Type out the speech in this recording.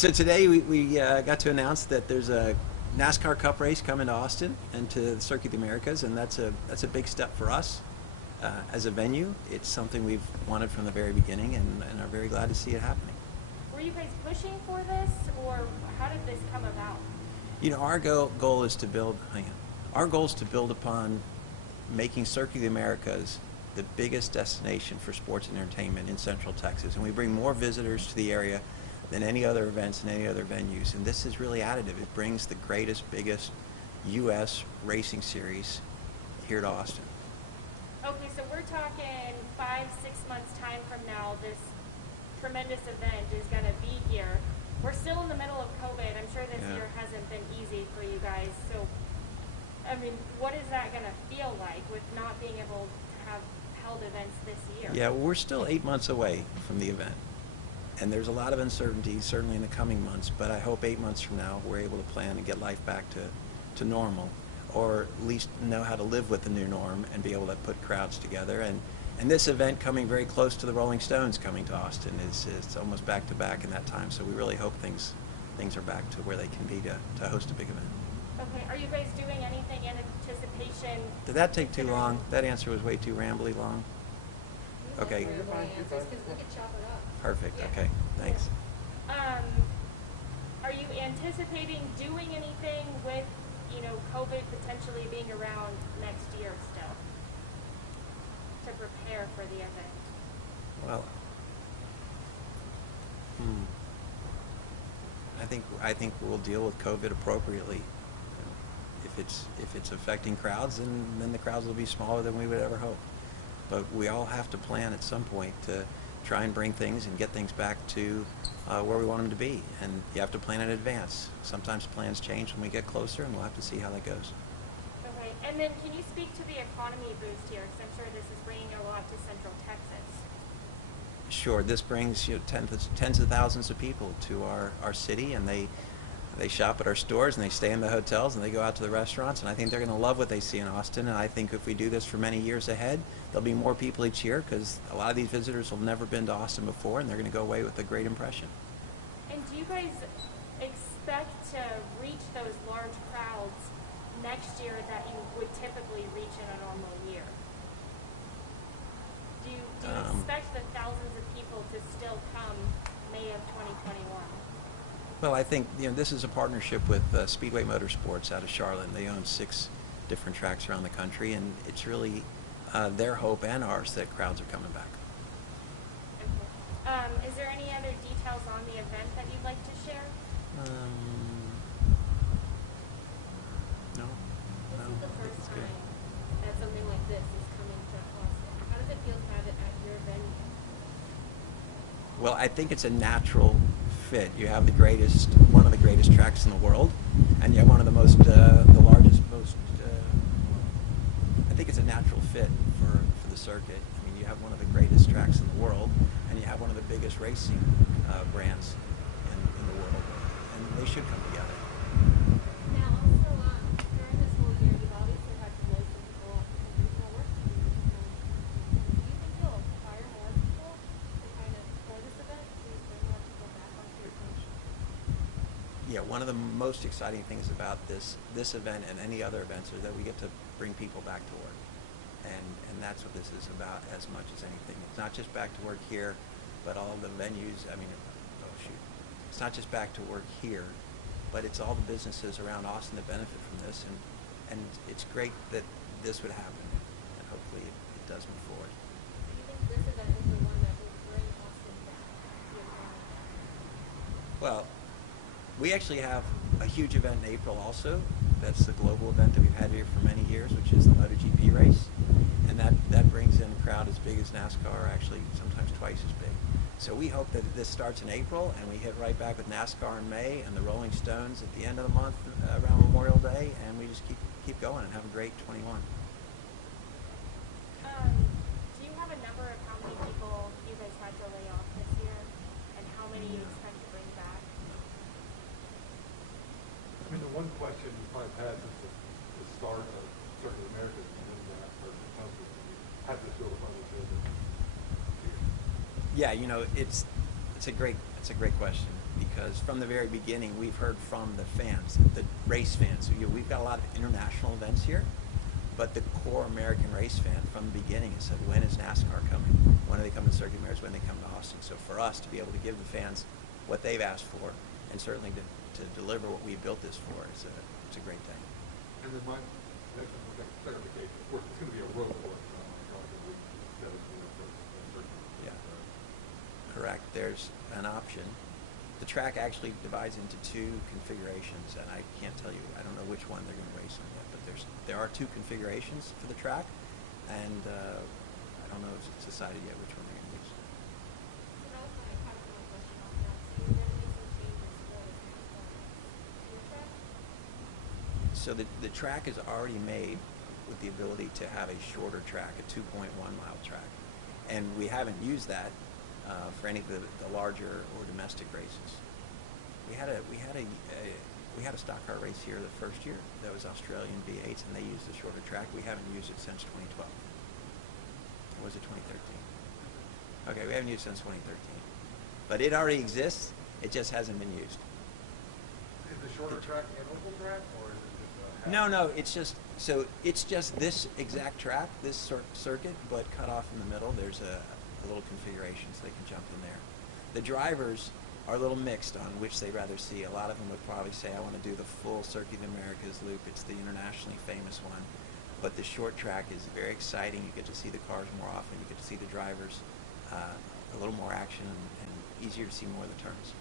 So today we got to announce that there's a NASCAR Cup race coming to Austin and to the Circuit of the Americas, and that's a big step for us as a venue. It's something we've wanted from the very beginning, and are very glad to see it happening. Were you guys pushing for this, or how did this come about? You know, our goal is to build. Hang on. Our goal is to build upon making Circuit of the Americas the biggest destination for sports and entertainment in Central Texas, and we bring more visitors to the area than any other events and any other venues. And this is really additive. It brings the greatest, biggest U.S. racing series here to Austin. Okay, so we're talking 5-6 months time from now, this tremendous event is going to be here. We're still in the middle of COVID. I'm sure this year hasn't been easy for you guys. So, I mean, what is that going to feel like with not being able to have held events this year? Yeah, well, we're still 8 months away from the event. And there's a lot of uncertainty, certainly in the coming months, but I hope 8 months from now we're able to plan and get life back to normal, or at least know how to live with the new norm and be able to put crowds together. And this event coming very close to the Rolling Stones coming to Austin is almost back to back in that time, so we really hope things are back to where they can be to host a big event. Okay, are you guys doing anything in anticipation? Did that take too long? That answer was way too rambly long. Okay. Perfect. Yeah. Okay. Thanks. Are you anticipating doing anything with, COVID potentially being around next year still to prepare for the event? Well, I think we'll deal with COVID appropriately. If it's affecting crowds, then the crowds will be smaller than we would ever hope. But we all have to plan at some point to try and bring things and get things back to where we want them to be. And you have to plan in advance. Sometimes plans change when we get closer, and we'll have to see how that goes. Okay, and then can you speak to the economy boost here? Because I'm sure this is bringing a lot to Central Texas. Sure, this brings tens of thousands of people to our city, and they shop at our stores, and they stay in the hotels, and they go out to the restaurants, and I think they're going to love what they see in Austin. And I think if we do this for many years ahead, there'll be more people each year, because a lot of these visitors have never been to Austin before, and they're going to go away with a great impression. And do you guys expect to reach those large crowds next year that you would typically reach in a normal year? Do you expect the thousands of people to still come May of 2021? Well, I think this is a partnership with Speedway Motorsports out of Charlotte. And they own 6 different tracks around the country, and it's really their hope and ours that crowds are coming back. Okay. Is there any other details on the event that you'd like to share? No. This is the first time that something like this is coming to Austin. How does it feel to have it at your venue? Well, I think it's a natural fit. You have one of the greatest tracks in the world, and you have one of the the largest, I think it's a natural fit for the circuit. I mean, you have one of the greatest tracks in the world, and you have one of the biggest racing brands in the world, and they should come together. Now, also, during this whole year, you've obviously had to lay some people off and some people work. Do you think you'll hire more people to kind of for this event to bring more people back onto your team? Yeah, one of the most exciting things about this event and any other events is that we get to bring people back to work. And that's what this is about as much as anything. It's not just back to work here, but all the venues, it's not just back to work here, but it's all the businesses around Austin that benefit from this. And it's great that this would happen, and hopefully it does move forward. Do you think this event is the one that will bring Austin back to your family? Well, we actually have a huge event in April also. That's the global event that we've had here for many years, which is the MotoGP race. And that brings in a crowd as big as NASCAR, actually sometimes twice as big. So we hope that this starts in April, and we hit right back with NASCAR in May and the Rolling Stones at the end of the month around Memorial Day, and we just keep going and have a great 21. Do you have a number of how many people you guys had to lay off this year, and how many you expect to bring back? I mean, the one question you probably had since the start of Circuit of America is that how does this feel about this business? Yeah, it's a great question, because from the very beginning we've heard from the fans, the race fans. We've got a lot of international events here, but the core American race fan from the beginning has said, when is NASCAR coming? When are they coming to Circuit Americas? When they come to Austin? So for us to be able to give the fans what they've asked for, and certainly to deliver what we built this for, it's a great thing. And then my next clarification, of course, it's going to be a road course, instead of circuit. Yeah. Correct. There's an option. The track actually divides into two configurations, and I can't tell you, I don't know which one they're going to race on yet, but there are two configurations for the track, and I don't know if it's decided yet which one they're going to use. So that was my kind of my question on that. So you're going to make some changes for the NASCAR track? So the track is already made with the ability to have a shorter track, a 2.1 mile track, and we haven't used that for any of the larger or domestic races. We had a stock car race here the first year. That was Australian V8s, and they used the shorter track. We haven't used it since 2012. Or was it 2013? Okay, we haven't used it since 2013. But it already exists. It just hasn't been used. Is the shorter track an oval track, or is it just a No, it's just this exact track, this circuit, but cut off in the middle. There's a little configuration so they can jump in there. The drivers are a little mixed on which they'd rather see. A lot of them would probably say, I want to do the full Circuit of Americas loop. It's the internationally famous one. But the short track is very exciting. You get to see the cars more often. You get to see the drivers, a little more action, and easier to see more of the turns.